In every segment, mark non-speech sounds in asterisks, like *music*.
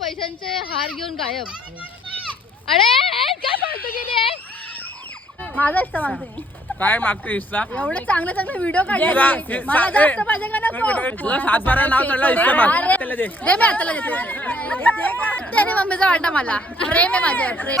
पैशांचे हार घेऊन गायब. अरे काय फालतू गेली माझा हिस्सा काय मागते हिस्सा एवढे चांगले चांगले व्हिडिओ तुला काढले हे- मला सा- जास्त ए, पाहिजे का नको? तुला सात बारा नाव चढलं हिस्सा माग अरे, त्याला दे. दे मी हाताला देते त्याने मम्मीचा वाटा मला. प्रेम आहे माझ्यावर प्रेम.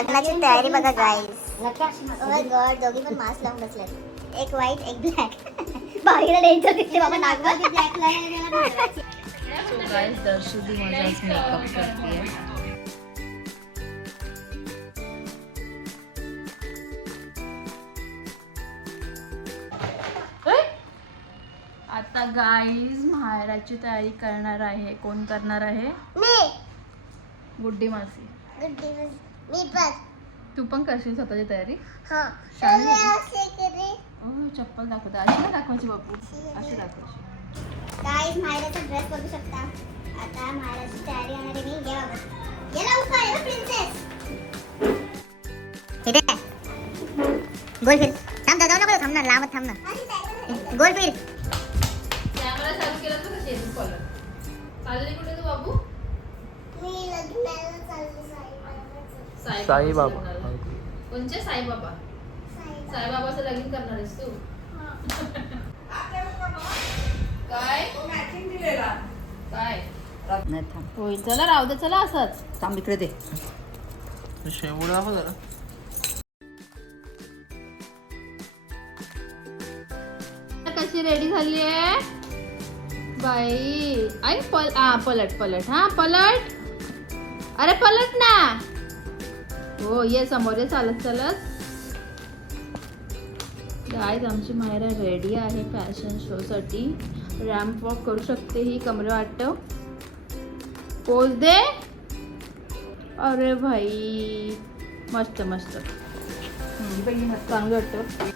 लग्नाची तयारी बघा गाईस गॉड दोघी पण मास्क लावून बसले. एक व्हाईट एक ब्लॅक बाहेर द्यायचं तिथे बाबा नागवा ब्लॅक सो मेकअप करते आता गाईज माहेराची तयारी करणार आहे. कोण करणार आहे? मी. गुड्डी मासी. गुड दिवस मी पण. तू पण करशील स्वतःची तयारी? हा. शाळेत तुम्ही असे केले ओ चप्पल दाखवते. अशी नाही दाखवायची बापू. अशी दाखवायची. गाईस मायराचा ड्रेस बघू शकता. आता मायराची तयारी होणार आहे. मी घ्या बाबा ये लवकर ये प्रिन्सेस इथे. गोल फिर थांब जाऊ नको थांब ना लांब थांब ना. गोल फिर कॅमेरा चालू केला तर कशी येईल? कॉलर कुठे तू बाबू मी लग्नाला चालले. साईबाबा. कोणचे साईबाबा? साईबाबा. साईबाबाचं लगीन करणार आहेस तू. काय? काय? होईल चला राहू दे चला असंच. थांब इकडे दे. शेंबूड दाखव जरा. कशी रेडी झाली आहे बाई. आई पल हा पलट पलट. हा पलट. अरे पलट ना. हो ये समोर ये चालत चालत. गायज आमची मायरा रेडी आहे फॅशन शोसाठी रॅम्प वॉक करू शकते ही कमरे वाटतं. पोच दे. अरे भाई मस्त मस्त. चांगलं वाटतं.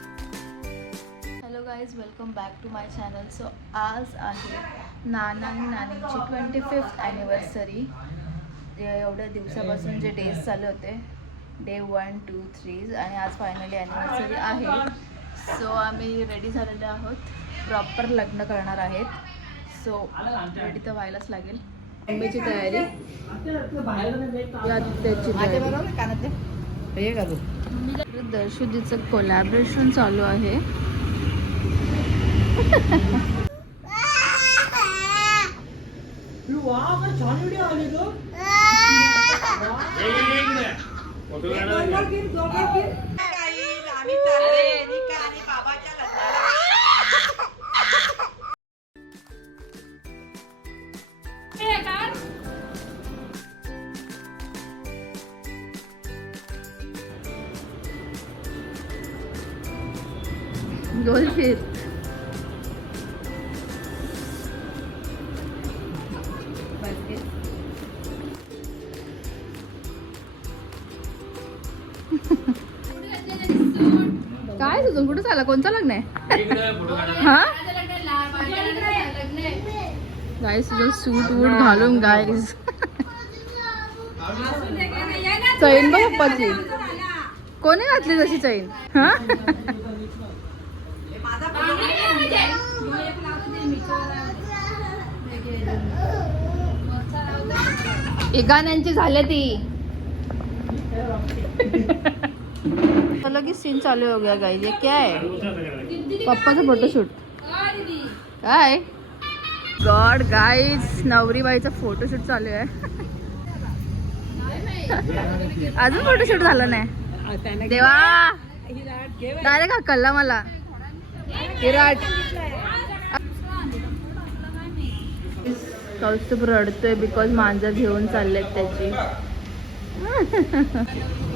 Hello guys welcome back to my channel so आज आहे नाना आणि नानीची ट्वेंटी फिफ्थ ॲनिव्हर्सरी एवढ्या दिवसापासून जे डेज चालू होते डे वन टू थ्री आणि आज फायनली ॲनिव्हर्सरी आहे. सो आम्ही रेडी झालेले आहोत. प्रॉपर लग्न करणार आहेत. सो रेडी तर व्हायलाच लागेल. मुंबईची तयारी. त्याची तयारी. हे दर्शुदीचं कोलॅबरेशन चालू आहे. छान व्हिडिओ आली झालं कोणतं लग्न आहे? हा? गाईस तुझं सूट वूट घालून गाईस चैन बघ पप्पाची. कोणी घातली तशी चैन? हा? हे गाण्यांची झाले लगेच सीन चालू हो गया गाइस ये क्या है पप्पाचा फोटोशूट काय? गॉड गाईज नवरीबाईचा फोटोशूट चालू आहे. अजून फोटोशूट झाला नाही. देवा. डायरेक्ट कल्ला मला. विराट. कौस्तुभ रडतोय बिकॉज मांजर घेऊन चाललेत त्याची. *laughs*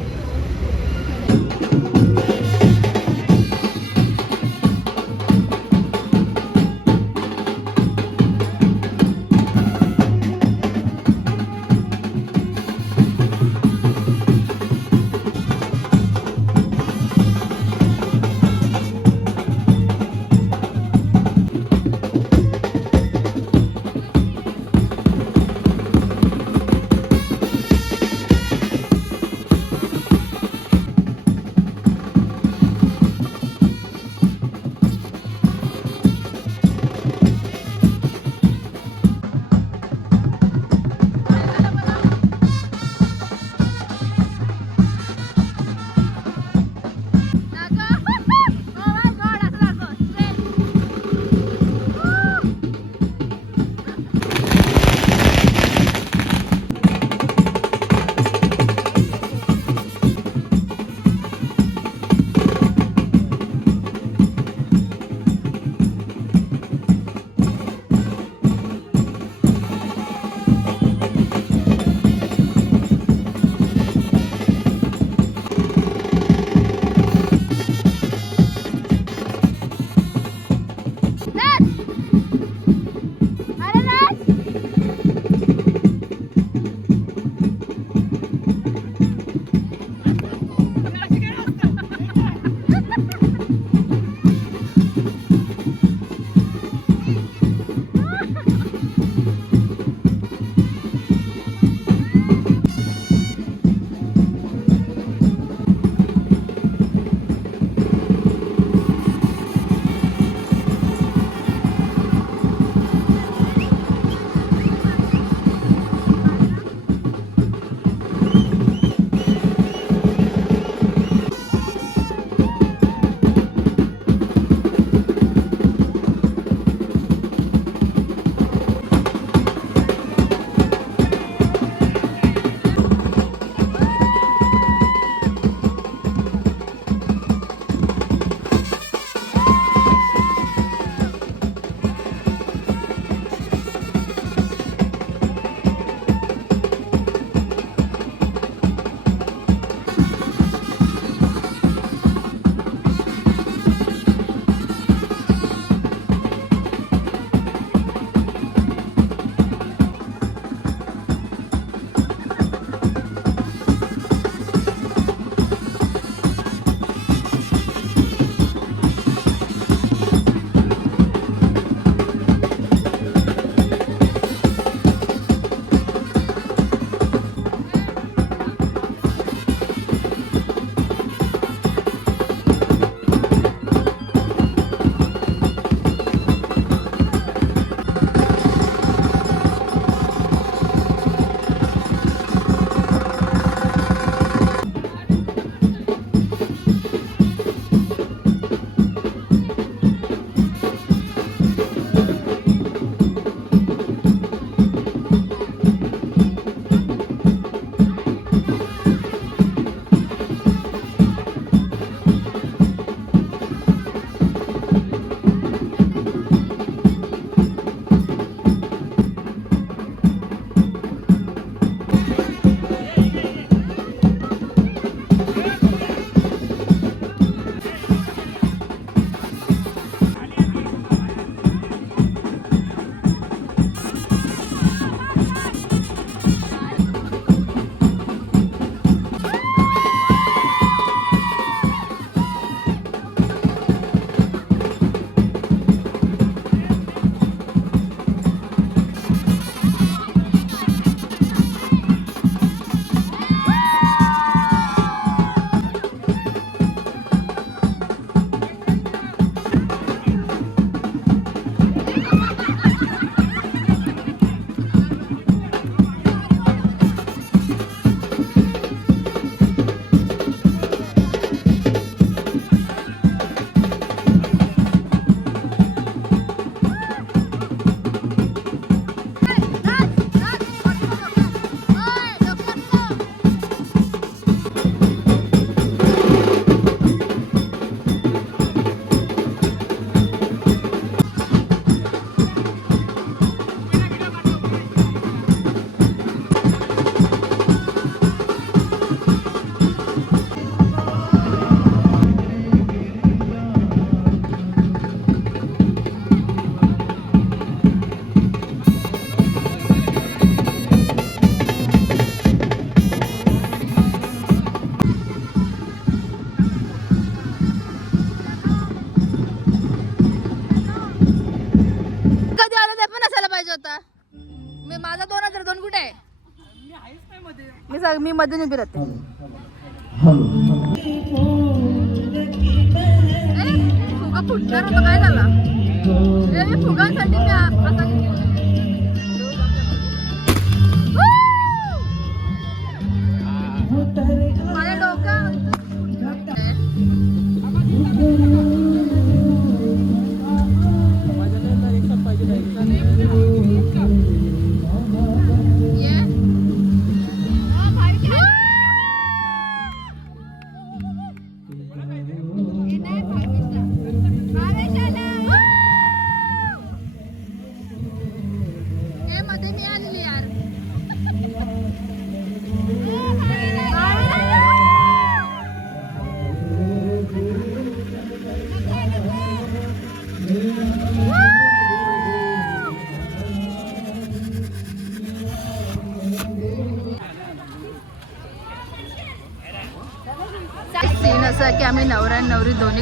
मी मध्ये उभी राहते फुगा फुटणार होता काय झाला? ए, फुगांसाठी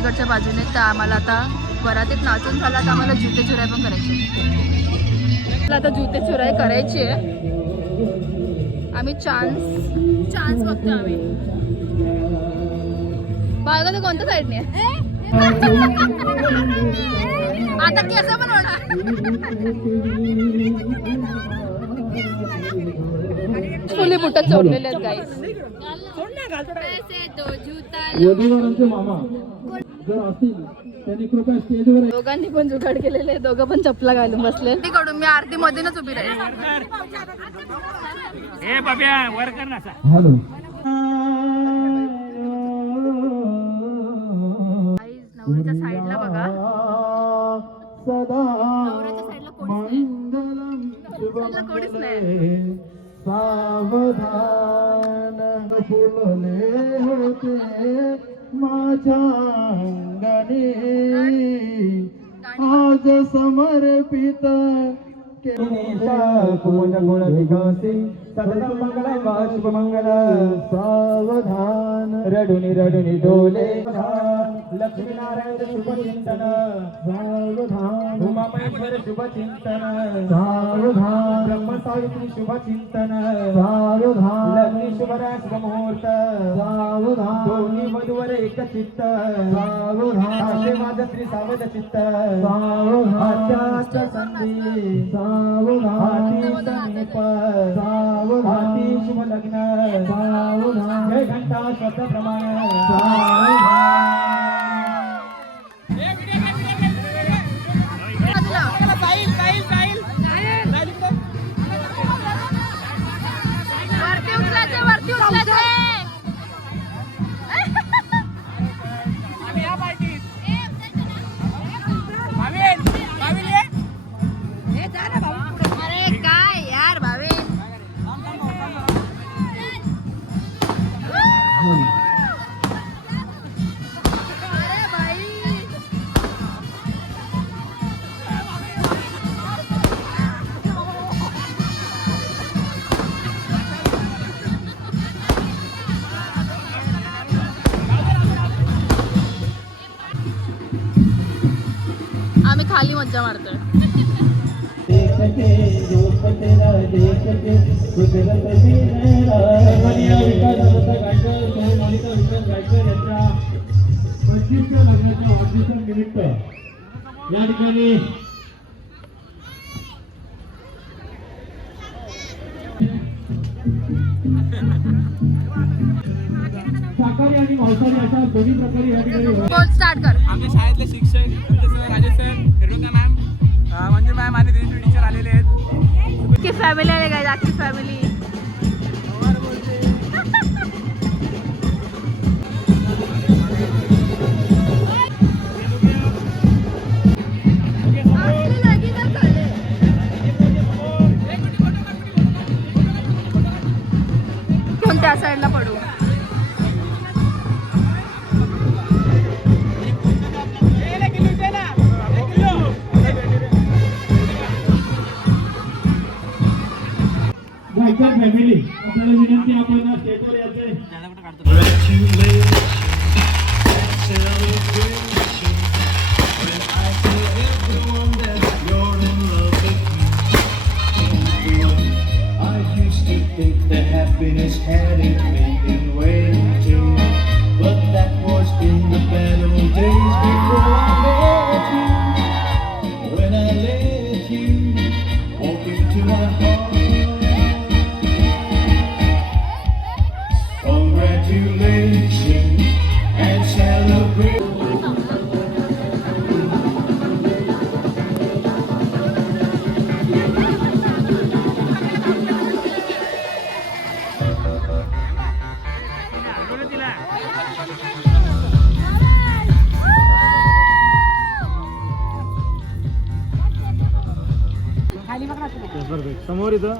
नवरी बाजूने. तर आम्हाला आता वरातीत नाचून झाला तर आम्हाला जुते चुराई पण करायची मला आता जुते चुराई करायची आहे. आम्ही चान्स चान्स बघतो आम्ही. बाळगा तर कोणत्या साईडने आता केस पण होणार फुले बुट चोरलेले आहेत गाईस वधूवरांचे मामा जर असतील त्यांनी कृपया स्टेजवर दोघांनी पण जुगाड केलेले दोघं पण चपला घालून बसले तिकडून मी आरती मधूनच उभी राहील हॅलो. साईडला बघा. सदा नवऱ्याच्या साईडला कोणीच नाही. साईडला कोणीच नाही. सावधान फुलले होते माझ्या अंगणे. आज समर्पित कुंज गुण विकासी. सततम मंगलम वा शुभमंगल. सावधान रडुनी रडुनी डोले. लक्ष्मीनारायण शुभचिंतन। शुभ चिंतन सावधान उमामहेश्वर शुभ चिंतन सावधान लग्नी शुभरा मुहूर्त दोन्ही वधूवर एक चित्त सावधान आशीर्वाद श्री सावध चित्त संधी समीप शुभ लग्न जय घंटा स्वतः प्रमाण या ठिकाणी शाकाहारी आणि मांसाहारी अशा दोन्ही प्रकारे या ठिकाणी स्टार्ट कर आमच्या शाळेतले शिक्षक सर राजेश सर हिरवंका मॅम म्हणजे मॅम आणि दिनेश टीचर आलेले आहेत. की फॅमिली आले काय आखी फॅमिली समोर इथं.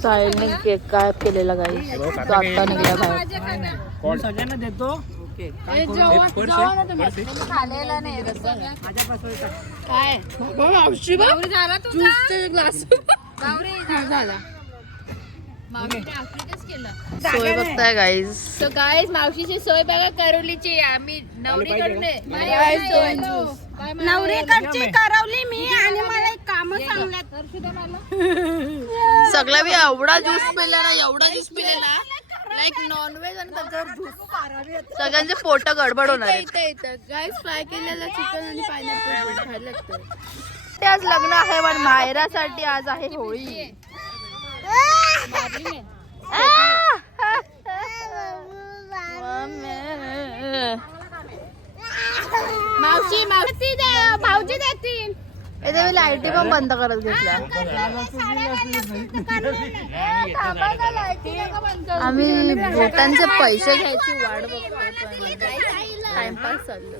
साहिलने केक काय केलेला गाई तो आता निघला बाहेर मी सगळ्यांना देतो. खालेला नाही काय? ग्लास झाला सोय बघताय गाईज सो गाईज मावशीची सोय बघा करोलीची. आम्ही नवरीकडे नवरीकडची करवली मी आणि मला एक काम सांगण्यात सगळ्या मी एवढा ज्यूस पिला ना एवढा ज्यूस पिला ना लाईक नॉनव्हेज आणि त्याच्यावर ज्यूस. सगळ्यांचे *laughs* पोट गडबड होणार गाईस फ्राय केलेलं चिकन आणि पायनॅपल खायला लागतं ते आज लग्न आहे पण मायरासाठी आज आहे होळी. मावशी मावशी भाऊजी देतील. इथे मी लाईटी पण बंद करत घेतल्या. आम्ही बोटांचे पैसे घ्यायची वाट बघतोय टाइमपास चाललो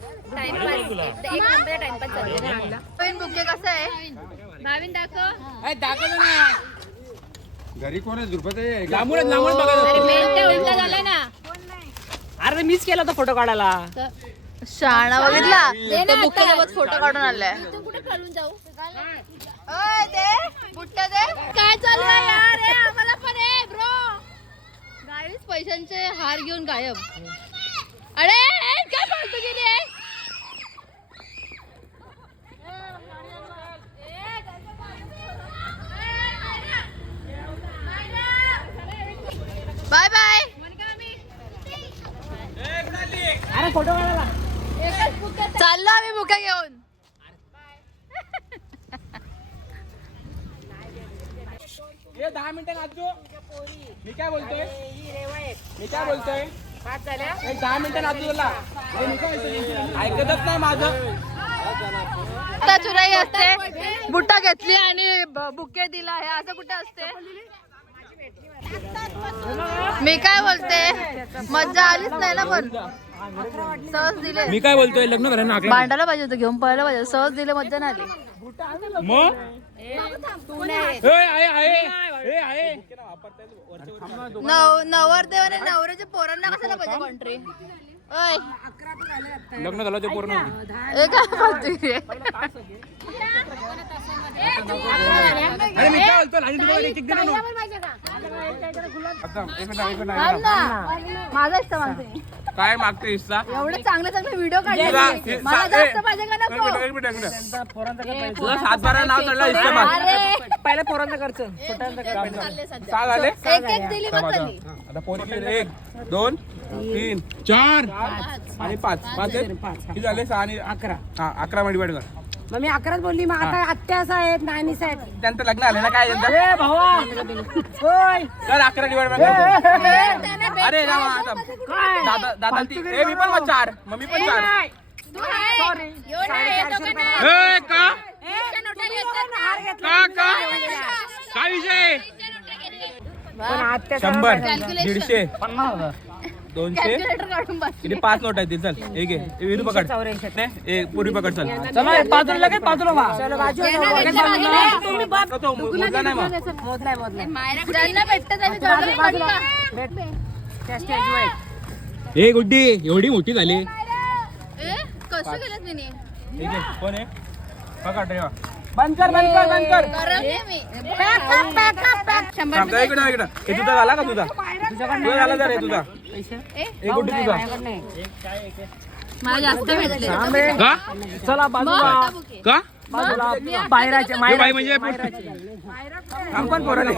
नवीन बुके कसं आहे? भाविन दाखव. घरी कोण आहे? दुर्पते लांबूनच लांबून बघा उलटा झाला ना? अरे मीच केला होता फोटो काढायला. शाळा बघितला? तो बुके सोबत फोटो काढून आलाय. दे. काय चालू आहे यार? हे आम्हाला पण आहे ब्रो. पैशांचे हार घेऊन गायब. अरे काय फालतू गेली आहे? Bye bye. अरे फोटो काढायला. चाललो आम्ही बुके घेऊन. ए दहा मिनिटं नाचू मी काय बोलतोय? मी काय बोलतोय? एक दहा मिनिटं नाचू तुला? ऐकतच नाही माझं. आता चुराई असते. बुट्टा घेतली आणि बुके दिला. आहे असं कुठे असते? मी काय बोलते? मज्जा आलीच नाही ना पण. सहज दिले. मी काय बोलतोय? लग्न झालं ना भांडायला पाहिजे होतं घेऊन पळायला पाहिजे सहज दिले मज्जा नाही आली. मग? ए, आहे आहे. ए, आहे. नव नवरदेवाने नवऱ्याच्या पोरांना कशाला पाहिजे कंट्री ओय. लग्न झालं ते पूर्ण ए काय बोलतोय? रे? अरे मी काय बोलतोय आणि तुम्हाला एक एक ना. आता, मिनिट, मिनिट, मिनिट. माझा मागते काय मागते हिस्सा एवढे चांगले चांगले व्हिडिओ तुला काढले मला सा- जास्त ए, पाहिजे का एक नको? मिनिट, एक मिनिट, एक मिनिट. त्यांचा पोरांचा काय पाहिजे? तुला सात बारा नाव चढला हिस्सा माग. अरे. पहिल्या पोरांचा खर्च सहा झाले? एक एक दिली आता? एक दोन तीन चार. आणि पाच. पाच आहेत? किती झाले? सहा आणि अकरा. हा अकरा मध्ये डिवाइड कर. मग मी अकराच बोलली मग आता आत्यास आहेत नानीस आहेत त्यांचं लग्न आलं ना काय त्यांचं? ए भावा. होय. अकरा डिवाइड अरे रामा, आता. दादा दादा ती ए मी पण मग चार. मग मी पण चार. ए, का? का का? काय विषय? पण आत्या शंभर. दीडशे. पन्नास दोनशे. किती पाच नोट आहेत चल. एक ए, विरू पकड. नाही, एक पुरी पकड चल. चला एक लगेच तुम्ही तो- तो मोजला नाही मग. ए गुड्डी एवढी मोठी झाली. ए, कसं केलं तिने ठीक आहे कोण आहे पकड रे बंद कर बंद कर बंद कर. करवते मी शंभर थांब, जा इकडं इकडं. हे तुझा झाला का तुझा? तुझा झाला जर गुड्डी तुझा. मला जास्त भेटले. का? चला बाजूला. का? बाजूला बाहेरचे हे बाई म्हणजे थांब पण पोरं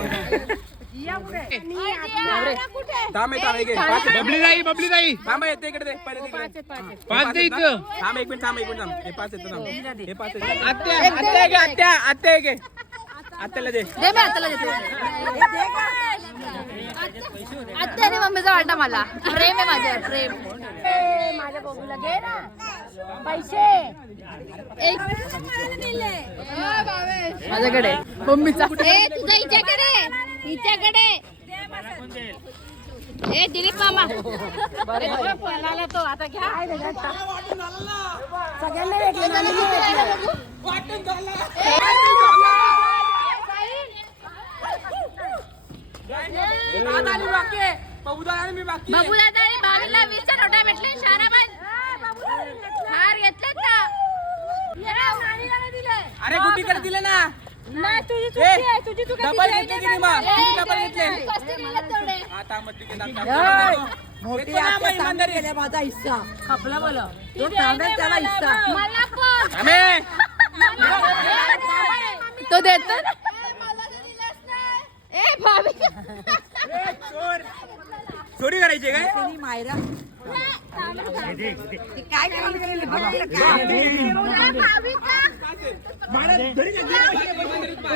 थांब एक थांब एक एक. पाच बबली जाई बबली जाई. थांब येते इकडे दे पहिले तिकडे. पाच दे इथं. थांब एक मिनिट थांब एक मिनिट थांब. हे पाच येतं थांब. हे पाच येतं आत्या आत्या घे आत्या आत्या घे आत्याला दे. दे मी आत्ताला देते. आत्या आणि मम्मीचा वाटा मला. प्रेम आहे माझ्यावर प्रेम. माझ्या बघूला घे ना पैसे एक माझ्याकडे. मम्मीचा. ए तुझा हिच्याकडे. हिच्याकडे. ए दिलीप मामा. तो आता घ्या. सगळ्यांना आणि बावीला वीसच्या नोटा भेटले शाराबाद. हार घेतलेत का? अरे गुड्डीकडे दिले ना. नाही तुझी चुकी आहे तुझी चुकी डबल घेतले की डबल घेतले. आता मोठी. माझा हिस्सा खपला बोला. तो त्याला हिस्सा. मला पण थांबे. तो देतो ना. ए भाभी. *laughs* चोरी करायची काय? मायरा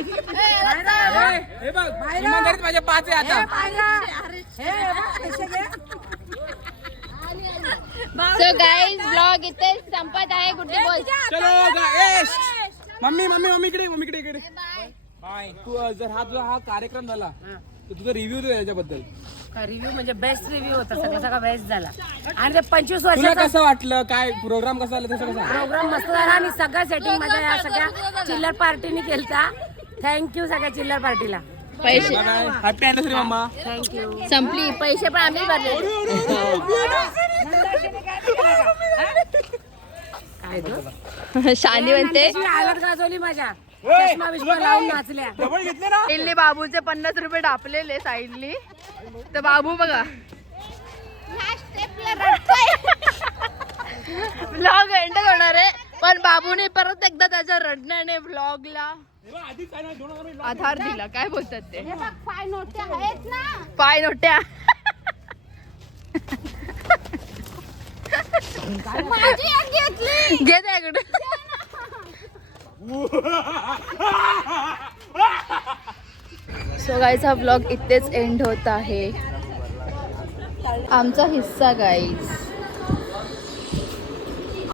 ए, हे बघ इमानदारीत माझे पाच आहे आता. सो गाईज ब्लॉग इथे संपत आहे. बोल चलो गा- ए, श- मम्मी मम्मी मम्मीकडे मम्मीकडे इकडे बाय. तू अ, जर हा तुझा हा कार्यक्रम झाला तर तुझा रिव्ह्यू दे याच्याबद्दल. रिव्ह्यू म्हणजे बेस्ट रिव्ह्यू होता सगळा सगळा बेस्ट झाला. आणि ते पंचवीस तुला वर्षाचा कसं वाटलं? काय प्रोग्राम कसा आला तसं कसं? प्रोग्राम मस्त झाला आणि सगळं सेटिंग माझ्या या सगळ्या चिल्लर पार्टीने केलता. थँक्यू सगळ्या चिल्लर पार्टीला पैसे. हॅपी अॅनिव्हर्सरी मम्मा थँक्यू संपली. पैसे पण आम्ही भरले. शाली म्हणते. आलत गाजवली माझ्या. चष्मा बिष्मा लावून नाचल्या. डबल घेतले ना? इल्ली बाबूचे पन्नास रुपये डापलेले साईडली तर बाबू बघा. ब्लॉग एंड होणार आहे. पण बाबूने परत एकदा त्याच्या रडण्याने ब्लॉगला आधार दिला. काय बोलतात ते? पाय नोट्या आहेत ना. सो गाईज हा ब्लॉग इथेच एंड होत आहे. आमचा हिस्सा गाईज